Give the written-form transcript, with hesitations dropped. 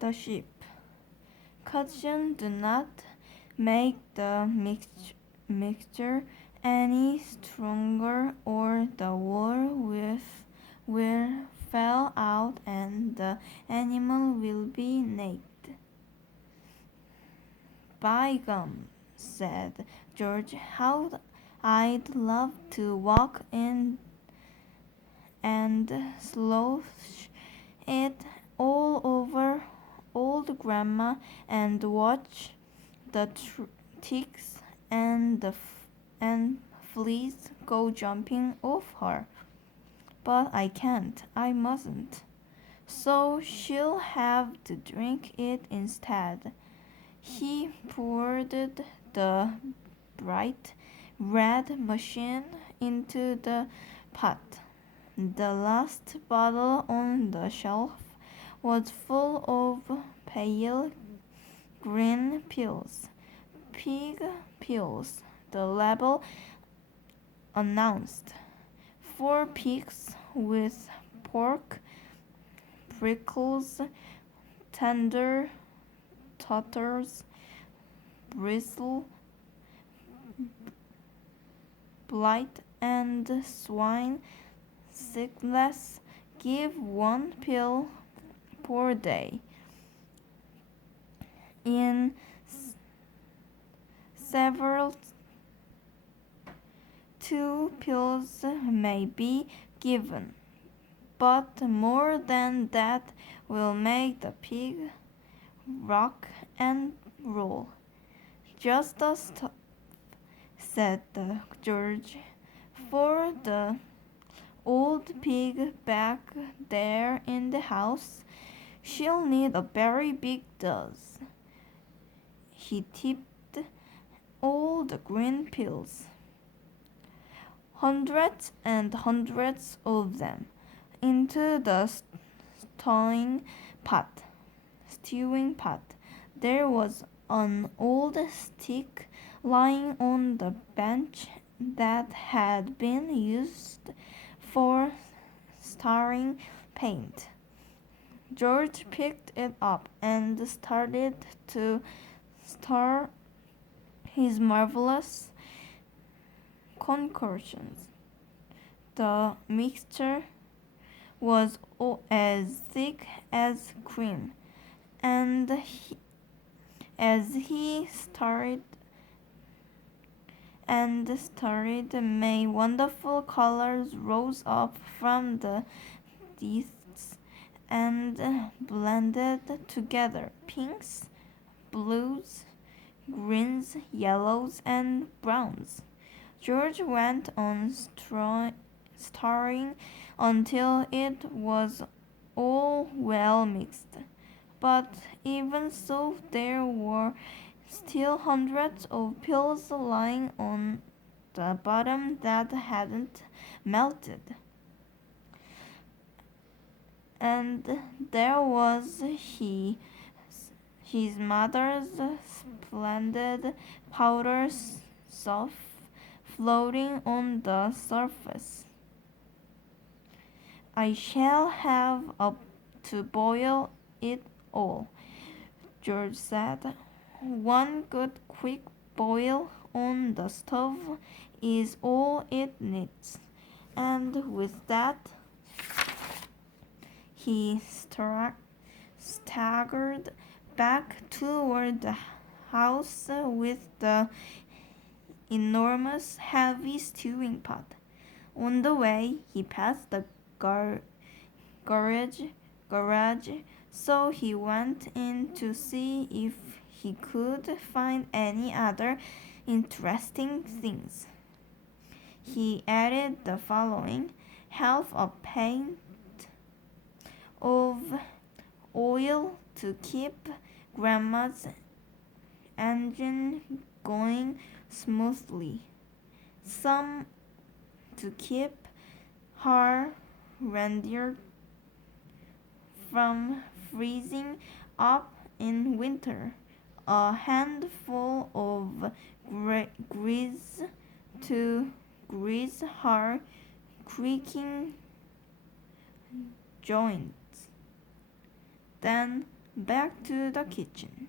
the sheep. Caution, do not make the mixture any stronger or the will fall out and the animal will be naked. By gum, said George, how I'd love to walk in and slosh it all over old grandma and watch the ticks and and fleas go jumping off her. But I can't. I mustn't. So she'll have to drink it instead. He poured the bright red machine into the pot. The last bottle on the shelf was full of pale green pills. Pig pills, the label announced. 4 pigs with pork, prickles, tender tatters, bristle, blight, and swine sickness. Give 1 pill per day. In several 2 pills may be given, but more than that will make the pig rock and roll. Just the stuff, said the George, for the old pig back there in the house. She'll need a very big dose. He tipped all the green pills, hundreds and hundreds of them, into the stewing pot. There was an old stick lying on the bench that had been used for starring paint. George picked it up and started to stir his marvelous concoctions. The mixture was as thick as cream, and as he stirred many wonderful colors rose up from the depths and blended together. Pinks, blues, greens, yellows, and browns. George went on stirring until it was all well mixed. But even so, there were still hundreds of pills lying on the bottom that hadn't melted. And there was his mother's splendid powder stuff floating on the surface. I shall have to boil it all, George said. 1 good quick boil on the stove is all it needs. And with that, he staggered back toward the house with the enormous heavy stewing pot. On the way, he passed the garage, so he went in to see if he could find any other interesting things. He added the following: half a pint of oil to keep Grandma's engine going smoothly, some to keep her reindeer from freezing up in winter, a handful of grease to grease her creaking joints. Then back to the kitchen.